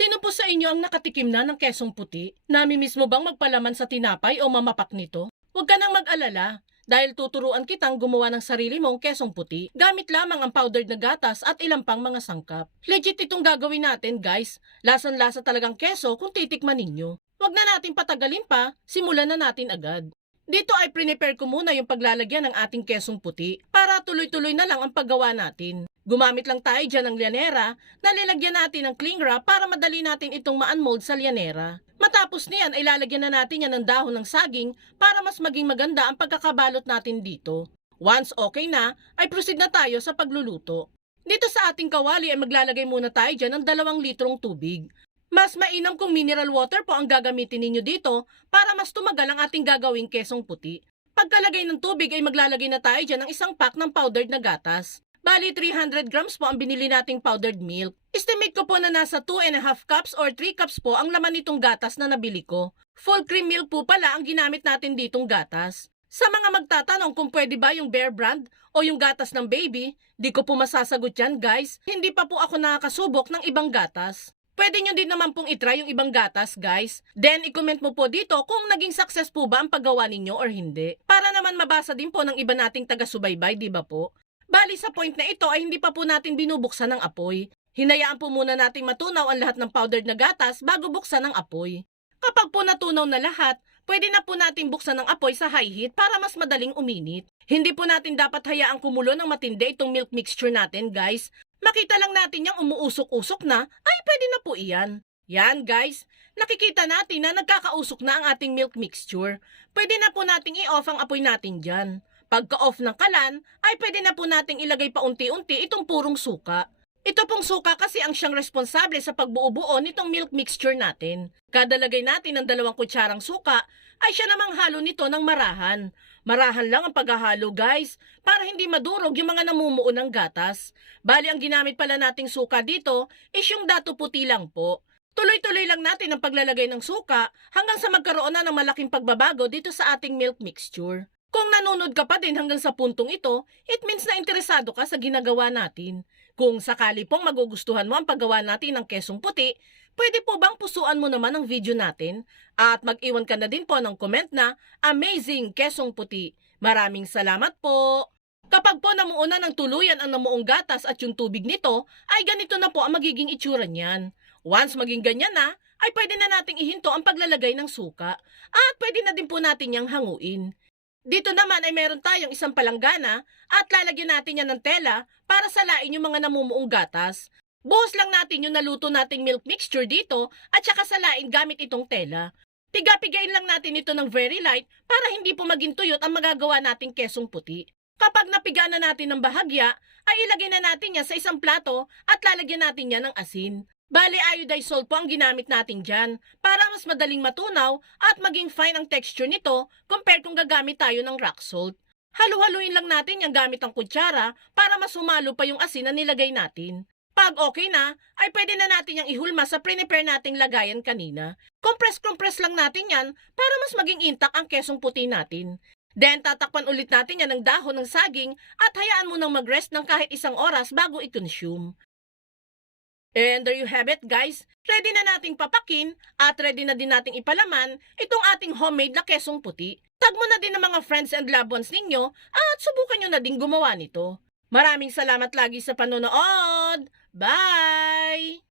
Sino po sa inyo ang nakatikim na ng kesong puti? Namimiss mo bang magpalaman sa tinapay o mamapak nito? Huwag ka nang mag-alala dahil tuturuan kitang gumawa ng sarili mong kesong puti gamit lamang ang powdered na gatas at ilang pang mga sangkap. Legit itong gagawin natin guys. Lasan-lasa talagang keso kung titikman ninyo. Huwag na natin patagalin pa, simulan na natin agad. Dito ay prepare ko muna yung paglalagyan ng ating kesong puti tuloy-tuloy na lang ang paggawa natin. Gumamit lang tayo dyan ng lianera na lilagyan natin ng cling wrap para madali natin itong ma-unmold sa lianera. Matapos niyan ay lalagyan na natin yan ng dahon ng saging para mas maging maganda ang pagkakabalot natin dito. Once okay na, ay proceed na tayo sa pagluluto. Dito sa ating kawali ay maglalagay muna tayo dyan ng dalawang litrong tubig. Mas mainam kung mineral water po ang gagamitin ninyo dito para mas tumagal ang ating gagawing kesong puti. Pagkalagay ng tubig ay maglalagay na tayo dyan ng isang pack ng powdered na gatas. Bali 300 grams po ang binili nating powdered milk. Estimate ko po na nasa 2 and a half cups or 3 cups po ang laman nitong gatas na nabili ko. Full cream milk po pala ang ginamit natin ditong gatas. Sa mga magtatanong kung pwede ba yung Bear Brand o yung gatas ng baby, di ko po masasagot yan guys. Hindi pa po ako nakakasubok ng ibang gatas. Pwede nyo din naman pong itry yung ibang gatas, guys. Then, i-comment mo po dito kung naging success po ba ang paggawa ninyo or hindi. Para naman mabasa din po ng iba nating taga-subaybay, di ba po? Bali sa point na ito ay hindi pa po natin binubuksan ng apoy. Hinayaan po muna nating matunaw ang lahat ng powdered na gatas bago buksan ng apoy. Kapag po natunaw na lahat, pwede na po nating buksan ng apoy sa high heat para mas madaling uminit. Hindi po natin dapat hayaang kumulo ng matindi itong milk mixture natin, guys. Makita lang natin yung umuusok-usok na, ay pwede na po iyan. Yan guys, nakikita natin na nagkakausok na ang ating milk mixture. Pwede na po nating i-off ang apoy natin dyan. Pagka-off ng kalan, ay pwede na po nating ilagay pa unti-unti itong purong suka. Ito pong suka kasi ang siyang responsable sa pagbuo-buo nitong milk mixture natin. Kada lagay natin ng dalawang kutsarang suka, ay siya namang halo nito ng marahan. Marahan lang ang paghahalo guys, para hindi madurog yung mga namumuo ng gatas. Bali ang ginamit pala nating suka dito is yung dato puti lang po. Tuloy-tuloy lang natin ang paglalagay ng suka hanggang sa magkaroon na ng malaking pagbabago dito sa ating milk mixture. Kung nanonood ka pa din hanggang sa puntong ito, it means na interesado ka sa ginagawa natin. Kung sakali pong magugustuhan mo ang paggawa natin ng kesong puti, pwede po bang pusuan mo naman ang video natin? At mag-iwan ka na din po ng comment na Amazing Kesong Puti. Maraming salamat po! Kapag po namuuna ng tuluyan ang namuong gatas at yung tubig nito, ay ganito na po ang magiging itsura niyan. Once maging ganyan na, ay pwede na nating ihinto ang paglalagay ng suka at pwede na din po natin yang hanguin. Dito naman ay meron tayong isang palanggana at lalagyan natin yan ng tela para salain yung mga namumuong gatas. Buhos lang natin yung naluto nating milk mixture dito at saka salain gamit itong tela. Piga-pigain lang natin ito ng very light para hindi po maging tuyot ang magagawa nating kesong puti. Kapag napiga na natin ng bahagya, ay ilagay na natin yan sa isang plato at lalagyan natin yan ng asin. Bale iodized salt po ang ginamit natin dyan para mas madaling matunaw at maging fine ang texture nito compared kung gagamit tayo ng rock salt. Halu-haluin lang natin yung gamit ang kutsara para mas humalo pa yung asin na nilagay natin. Pag okay na, ay pwede na natin yung ihulma sa prepare nating lagayan kanina. Compress-compress lang natin yan para mas maging intact ang kesong puti natin. Then tatakpan ulit natin yan ng dahon ng saging at hayaan mo nang mag-rest ng kahit isang oras bago i-consume. And there you have it guys. Ready na nating papakin at ready na din nating ipalaman itong ating homemade na kesong puti. Tag mo na din ng mga friends and loved ones ninyo at subukan nyo na din gumawa nito. Maraming salamat lagi sa panonood. Bye!